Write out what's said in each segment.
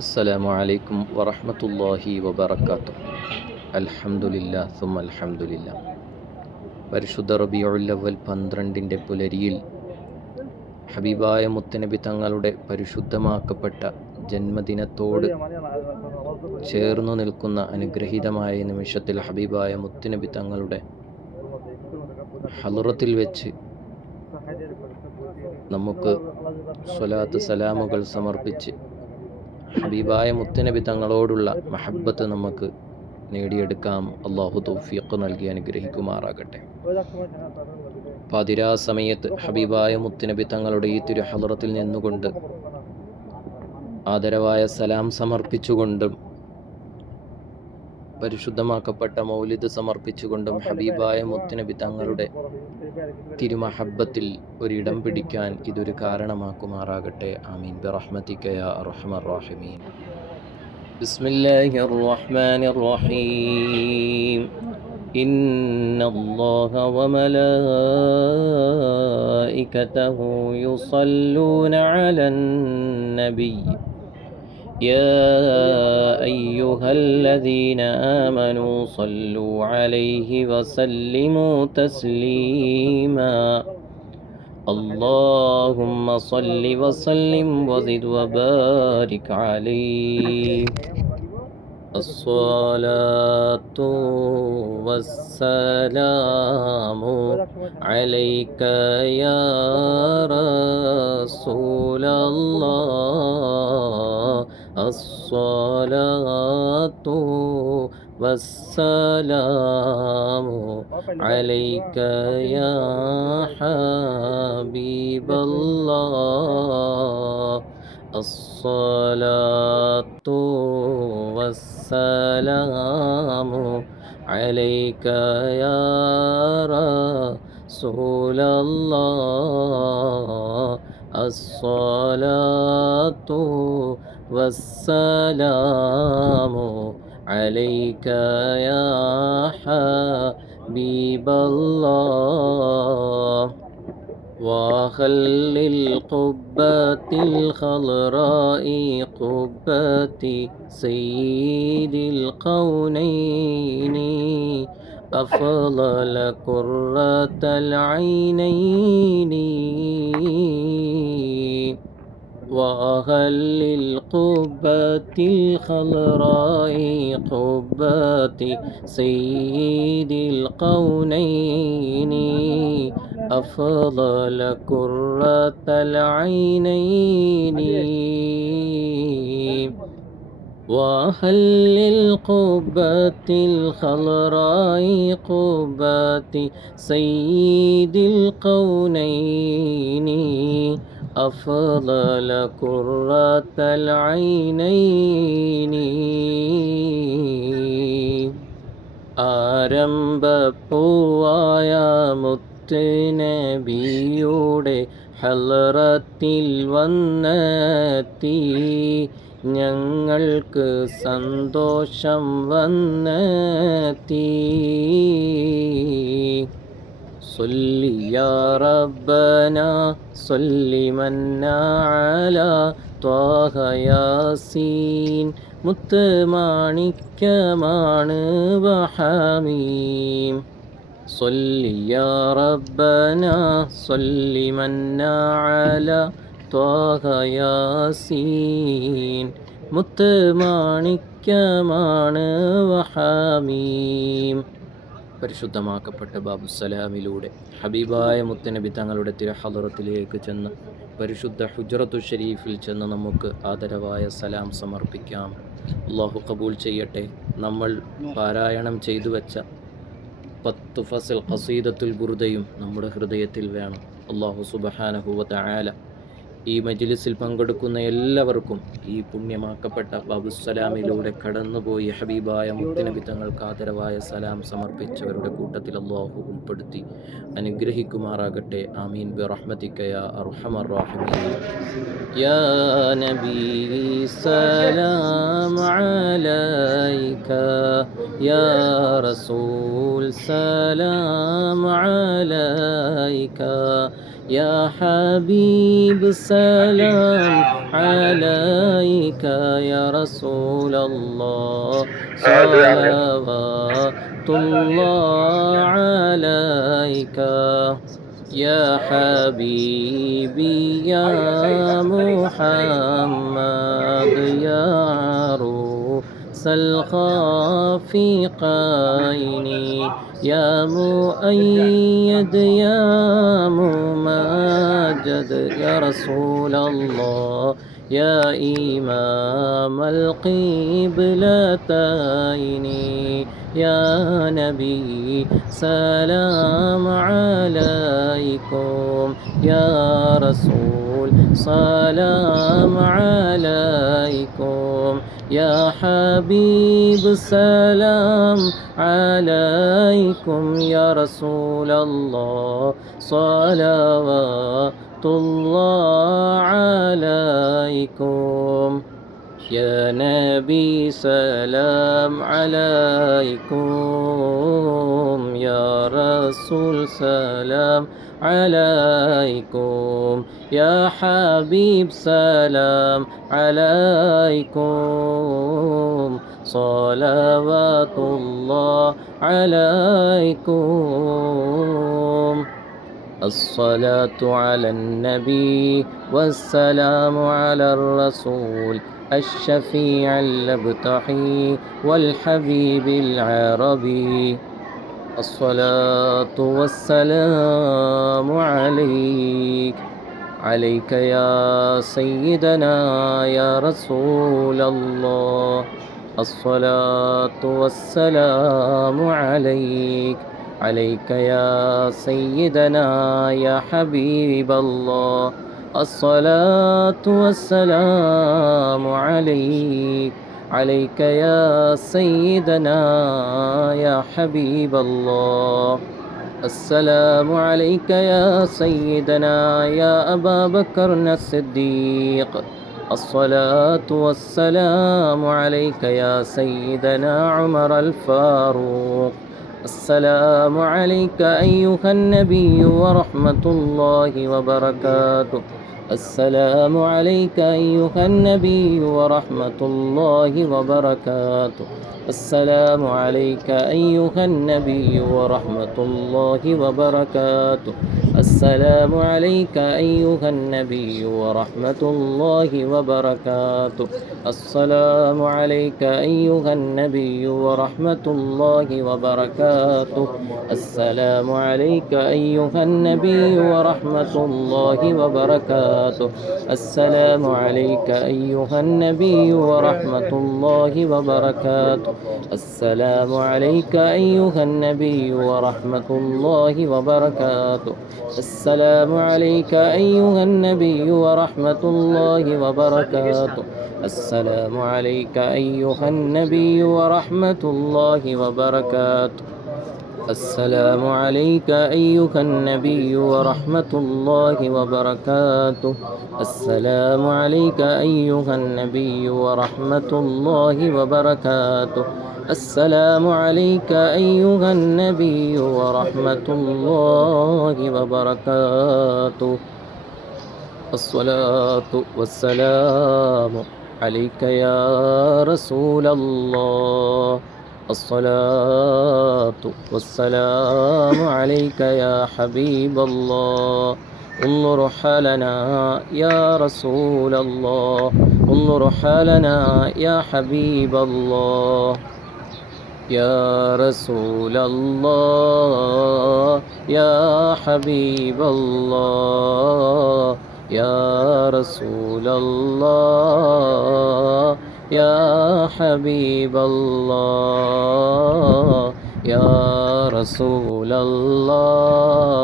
അസ്സലാമു അലൈക്കും വറഹ്മത്തുള്ളാഹി വബറകാതുഹു. അൽഹംദുലില്ലാഹ് സുമ്മ അൽഹംദുലില്ലാഹ്. പരിശുദ്ധ റബീഉൽ അവ്വൽ 12-ന്റെ പുലരിയിൽ ഹബീബായ മുത്തനബി തങ്ങളുടെ പരിശുദ്ധമാക്കപ്പെട്ട ജന്മദിനത്തോട് ചേർന്നു നിൽക്കുന്ന അനുഗ്രഹീതമായ നിമിഷത്തിൽ ഹബീബായ മുത്തനബി തങ്ങളുടെ ഹളറത്തിൽ വെച്ച് നമുക്ക് സ്വലാത്ത് സലാമുകൾ സമർപ്പിച്ച് ഹബീബായ മുത്തനബി തങ്ങളോടുള്ള മഹബ്ബത്ത് നമുക്ക് നേടിയെടുക്കാം. അള്ളാഹു തൗഫീഖ് നൽകി അനുഗ്രഹിക്കുമാറാകട്ടെ. പാതിരാ സമയത്ത് ഹബീബായ മുത്തനബി തങ്ങളുടെ ഈ തിരു ഹളറത്തിൽ നിന്നുകൊണ്ട് ആദരവായ സലാം സമർപ്പിച്ചുകൊണ്ടും പരിശുദ്ധമാക്കപ്പെട്ട മൗലിദ് സമർപ്പിച്ചുകൊണ്ടും ഹബീബായ മുത്തനബി തങ്ങളുടെ തിരുമഹബ്ബത്തിൽ ഒരിടം പിടിക്കാൻ ഇതൊരു കാരണമാക്കുമാറാകട്ടെ. ആമീൻ ബിറഹ്മതിക യാ അർഹമർ റഹീമീൻ. ബിസ്മില്ലാഹിർ റഹ്മാനിർ റഹീം. ഇന്നല്ലാഹ വമലായികതഹു യുസല്ലൂന അലൻ നബിയ്യ് يا أيها الذين آمنوا صلوا عليه وسلموا تسليما اللهم صل وسلم وزد وبارك عليه الصلاة والسلام عليك يا رسول الله الصلاة والسلام عليك يا حبيب الله الصلاة والسلام عليك يا رسول الله الصلاة والسلام عليك يا حبيب الله وخل القبة الخضراء قبة سيد القونين أفضل قرة العينين وأهل القبة الخضراء قبة سيد القونين أفضل قرة العينين وأهل القبة الخضراء قبة سيد القونين أفضل قرة العينين ആരംഭപ്പൂവായ മുത്തുനബിയുടെ ഹളറത്തിൽ വന്നെത്തി ഞങ്ങൾക്ക് സന്തോഷം വന്നെത്തി صلي يا ربنا صل منا على طه ياسين മുത്തുമാണിക്യമാണ് വഹമീം صل يا ربنا صل منا على طه ياسين മുത്തുമാണിക്യമാണ് വഹമീം. പരിശുദ്ധമാക്കപ്പെട്ട ബാബുസലാമിലൂടെ ഹബീബായ മുത്തനബി തങ്ങളുടെ തിരുഹളറത്തിലേക്ക് ചെന്ന് പരിശുദ്ധ ഹുജ്റത്തു ഷരീഫിൽ ചെന്ന് നമുക്ക് ആദരവായ സലാം സമർപ്പിക്കാം. അള്ളാഹു കബൂൽ ചെയ്യട്ടെ. നമ്മൾ പാരായണം ചെയ്തു വെച്ച 10 ഫസൽ ഖസീദത്തുൽ ബുർദയും നമ്മുടെ ഹൃദയത്തിൽ വേണം. അള്ളാഹു സുബ്ഹാനഹു വ തആല ഈ മജ്ലിസിൽ പങ്കെടുക്കുന്ന എല്ലാവർക്കും ഈ പുണ്യമാക്കപ്പെട്ട ബാബുസലാമിലൂടെ കടന്നുപോയി ഹബീബായ മുത്തനബി തങ്ങൾക്ക് ആദരവായ സലാം സമർപ്പിച്ചവരുടെ കൂട്ടത്തിൽ അല്ലാഹു ഉൾപ്പെടുത്തി അനുഗ്രഹിക്കുമാറാകട്ടെ. ആമീൻ ബിറഹ്മതിക യാ അർഹമർ റഹീമീൻ. യാ നബി സലാം അലൈക യാ റസൂൽ സലാം അലൈക يا حبيب سلام عليك يا رسول الله صلوات الله عليك يا حبيبي يا محمد يا عروس الخافقين يا مؤيد يا مماجد يا رسول الله يا إمام القبلتين يا نبي سلام عليكم يا رسول سلام عليكم يا حبيب سلام عليكم يا رسول الله صلوات الله عليكم يا نبي سلام عليكم يا رسول سلام عليكم يا حبيب سلام عليكم صلوات الله عليكم الصلاة على النبي والسلام على الرسول الشفيع المبتحي والحبيب العربي الصلاة والسلام عليك يا سيدنا يا رسول الله الصلاة والسلام عليك يا سيدنا يا حبيب الله الصلاة والسلام عليك يا سيدنا يا حبيب الله السلام عليك يا سيدنا يا أبا بكر الصديق الصلاة والسلام عليك يا سيدنا عمر الفاروق السلام عليك أيها النبي ورحمة الله وبركاته السلام عليك أيها النبي ورحمة الله وبركاته السلام عليك أيها النبي ورحمة الله وبركاته السلام عليك أيها النبي ورحمة الله وبركاته السلام عليك أيها النبي ورحمة الله وبركاته السلام عليك أيها النبي ورحمة الله وبركاته السلام عليك أيها النبي ورحمة الله وبركاته السلام عليك أيها النبي ورحمة الله وبركاته السلام عليك أيها النبي ورحمة الله وبركاته السلام عليك أيها النبي ورحمة الله وبركاته السلام عليك أيها النبي ورحمة الله وبركاته السلام عليك أيها النبي ورحمة الله وبركاته السلام عليك أيها النبي ورحمة الله وبركاته الصلاة والسلام عليك يا رسول الله الصلاة والسلام عليك يا حبيب الله انظر حالنا يا رسول الله انظر حالنا يا حبيب الله يا رسول الله يا حبيب الله يا رسول الله يا حبيب الله يا رسول الله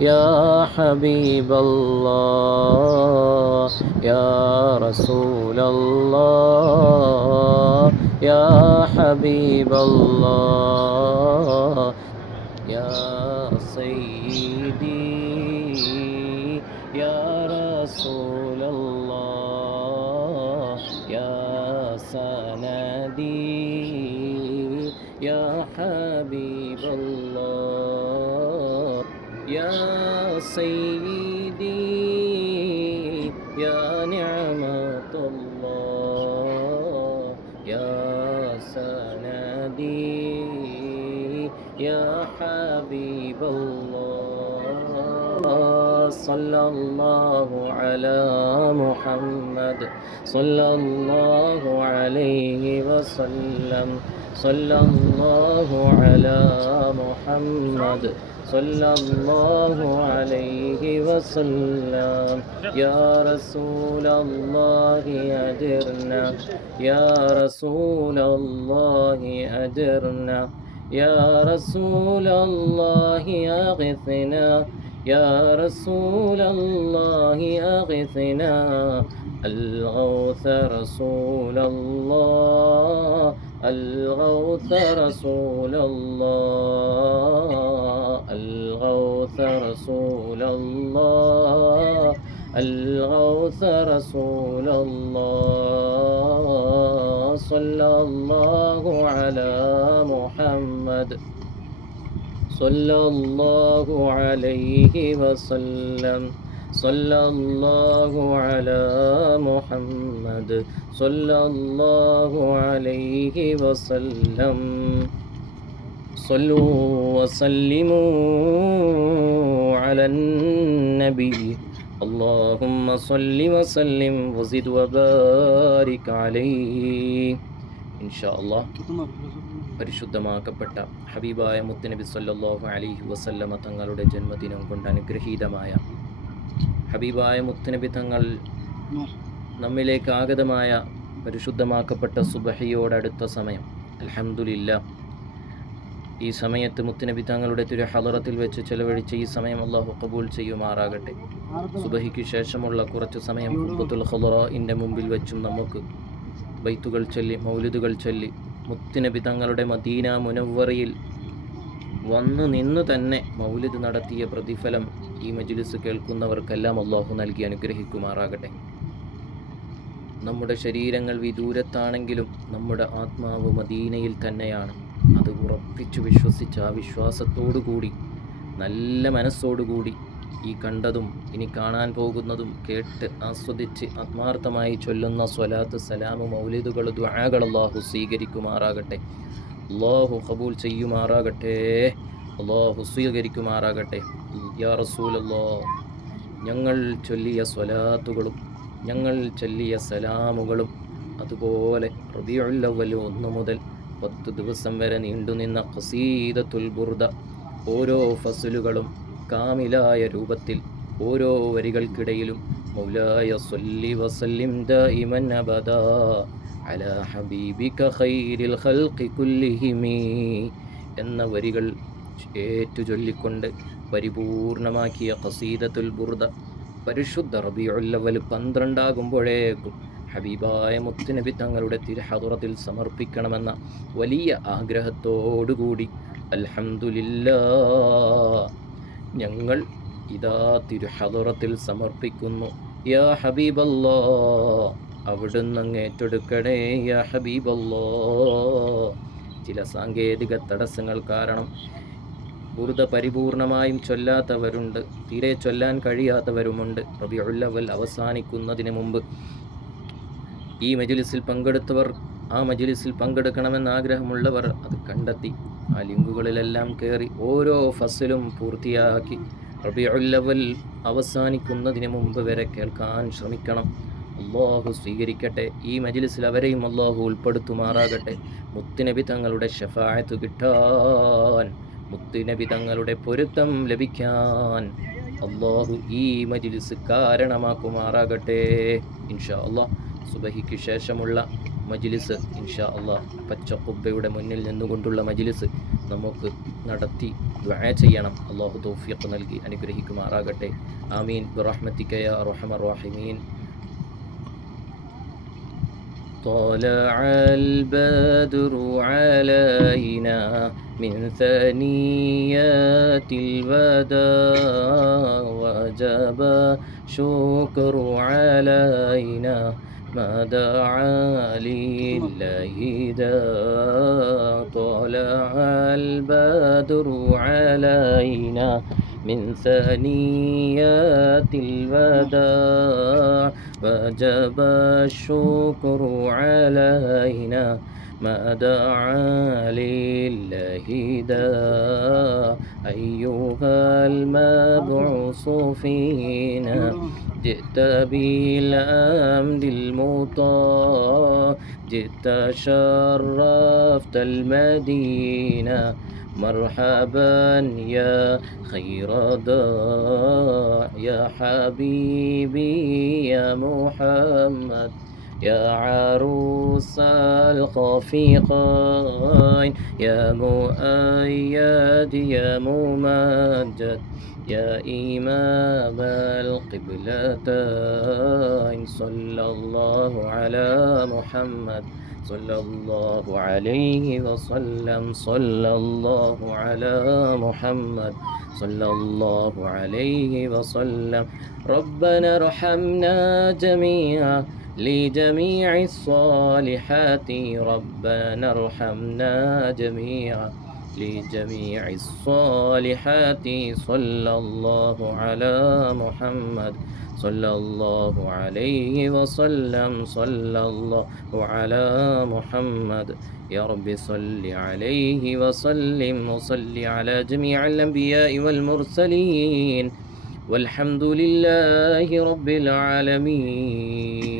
يا حبيب الله يا رسول الله يا حبيب الله يا سيدي يا رسول الله يا سندي يا حبيب الله يا سيدي يا نعمة الله يا سندي يا حبيب الله صلى الله على محمد صلى الله عليه وسلم صلى الله على محمد صلى الله عليه وسلم يا رسول الله أجرنا يا رسول الله أجرنا يا رسول الله أغثنا يا رسول الله أغثنا الغوث رسول الله الغوث رسول الله الغوث رسول الله الغوث رسول الله صلى الله على محمد صلى الله عليه وسلم صلى الله على محمد صلى الله عليه وسلم صلوا وسلموا على النبي اللهم صل وسلم وزد وبارك عليه إن شاء الله. പരിശുദ്ധമാക്കപ്പെട്ട ഹബീബായ മുത്തുനബി സല്ലല്ലാഹു അലൈഹി വസല്ലമ തങ്ങളുടെ ജന്മദിനം കൊണ്ട് അനുഗ്രഹീതമായ ഹബീബായ മുത്തുനബി തങ്ങൾ നമ്മിലേക്ക് ആഗതമായ പരിശുദ്ധമാക്കപ്പെട്ട സുബഹിയോടടുത്ത സമയം. അൽഹംദുലില്ലാ, ഈ സമയത്ത് മുത്തുനബി തങ്ങളുടെ തിരു ഹളറത്തിൽ വെച്ച് ചെലവഴിച്ച ഈ സമയം അല്ലാഹു ഖബൂൽ ചെയ്യുമാറാകട്ടെ. സുബഹിക്ക് ശേഷമുള്ള കുറച്ച് സമയം ഖുത്ബത്തുൽ ഖുളറാഇന്റെ മുമ്പിൽ വെച്ചും നമുക്ക് ബൈത്തുകൾ ചൊല്ലി മൗലിദുകൾ ചൊല്ലി മുത്തുനബി തങ്ങളുടെ മദീന മുനവ്വറയിൽ വന്നു നിന്ന് തന്നെ മൗലിദ് നടത്തിയ പ്രതിഫലം ഈ മജ്ലിസ് കേൾക്കുന്നവർക്കെല്ലാം അല്ലാഹു നൽകി അനുഗ്രഹിക്കുമാറാകട്ടെ. നമ്മുടെ ശരീരങ്ങൾ വിദൂരത്താണെങ്കിലും നമ്മുടെ ആത്മാവ് മദീനയിൽ തന്നെയാണ്. അത് ഉറപ്പിച്ചു വിശ്വസിച്ച ആ വിശ്വാസത്തോടുകൂടി നല്ല മനസ്സോടുകൂടി ഈ കണ്ടതും ഇനി കാണാൻ പോകുന്നതും കേട്ട് ആസ്വദിച്ച് ആത്മാർത്ഥമായി ചൊല്ലുന്ന സ്വലാത്ത്, സലാമ്, മൗലിദുകൾ, ദുആകൾ അല്ലാഹു സ്വീകരിക്കുമാറാകട്ടെ. അല്ലാഹു ഖബൂൽ ചെയ്യുമാറാകട്ടെ. അല്ലാഹു സ്വീകരിക്കുമാറാകട്ടെ. യാ റസൂലല്ലാഹ്, ഞങ്ങൾ ചൊല്ലിയ സ്വലാത്തുകളും ഞങ്ങൾ ചൊല്ലിയ സലാമുകളും അതുപോലെ റബീഉൽ അവ്വൽ 1 മുതൽ 10 ദിവസം വരെ നീണ്ടുനിന്ന ഖസീദത്തുൽ ബുർദ ഓരോ ഫസ്ലുകളും കാമിലായ രൂപത്തിൽ ഓരോ വരികൾക്കിടയിലും മൗലായ സ്വല്ലി വസല്ലിം ദായിമൻ അബദാ അലാ ഹബീബിക ഖൈരിൽ ഖൽഖി കുല്ലിഹിം എന്ന വരികൾ ഏറ്റു ചൊല്ലിക്കൊണ്ട് പരിപൂർണമാക്കിയ ഖസീദത്തുൽ ബുർദ പരിശുദ്ധ റബീഉൽ അവ്വൽ 12 ആകുമ്പോഴേക്കും ഹബീബായ മുത്തുനബി തങ്ങളുടെ തിരുഹദറത്തിൽ സമർപ്പിക്കണമെന്ന വലിയ ആഗ്രഹത്തോടുകൂടി അൽഹംദുലില്ലാഹ് ഞങ്ങൾ ഇതാ തിരുഹദറത്തിൽ സമർപ്പിക്കുന്നു. യാ ഹബീബല്ലാഹ്, അവിടുന്ന് അങ്ങ് ഏറ്റെടുക്കണേ. യാ ഹബീബല്ലാഹ്, ചില സാങ്കേതിക തടസ്സങ്ങൾ കാരണം ബുർദ പരിപൂർണമായും ചൊല്ലാത്തവരുണ്ട്, തീരെ ചൊല്ലാൻ കഴിയാത്തവരുമുണ്ട്. റബീഉൽ അവ്വൽ അവസാനിക്കുന്നതിന് മുമ്പ് ഈ മജ്ലിസിൽ പങ്കെടുത്തവർ, ആ മജ്ലിസിൽ പങ്കെടുക്കണമെന്ന് ആഗ്രഹമുള്ളവർ അത് കണ്ടെത്തി ആ ലിങ്കുകളിലെല്ലാം കയറി ഓരോ ഫസ്ലും പൂർത്തിയാക്കി റബീഉൽ അവ്വൽ അവസാനിക്കുന്നതിന് മുമ്പ് വരെ കേൾക്കാൻ ശ്രമിക്കണം. അല്ലാഹു സ്വീകരിക്കട്ടെ. ഈ മജ്ലിസിൽ അവരെയും അല്ലാഹു ഉൾപ്പെടുത്തുമാറാകട്ടെ. മുത്തുനബി തങ്ങളുടെ ശഫാഅത്ത് കിട്ടാൻ, മുത്തുനബി തങ്ങളുടെ പൊരുത്തം ലഭിക്കാൻ അല്ലാഹു ഈ മജ്ലിസ് കാരണമാക്കുമാറാകട്ടെ. ഇൻഷാ അല്ലാഹ് സുബഹിക്ക് ശേഷമുള്ള മജ്ലിസ് ഇൻഷാ അല്ലാഹ് പച്ച ഖുബ്ബയുടെ മുന്നിൽ നിന്നുകൊണ്ടുള്ള മജ്ലിസ് നമുക്ക് നടത്തി ദുആ ചെയ്യണം. അല്ലാഹു തൗഫീഖ് നൽകി അനുഗ്രഹിക്കുമാറാകട്ടെ. ആമീൻ ബിറഹ്മതിക യാ അർഹമർ റഹീമീൻ. طلع البدر علينا من ثنيات الوداع وجب شكر علينا ما دعا لله داع. طلع البدر علينا من ثنيات الوداع وجب الشكر علينا ما دعا لله داع أيها المبعوث فينا جئت بالأمر المطاع جئت شرفت المدينة مرحبا يا خير داع يا حبيبي يا محمد يا عروس الخفيقين يا مؤيد يا ممجد يا إمام القبلتين صلى الله على محمد صلى الله عليه وسلم صلى الله على محمد صلى الله عليه وسلم ربنا ارحمنا جميعا لجميع الصالحات ربنا ارحمنا جميعا لجميع الصالحات صلى الله على محمد صلى الله عليه وسلم صلى الله على محمد يا رب صل عليه وسلم وصل على جميع الأنبياء والمرسلين والحمد لله رب العالمين.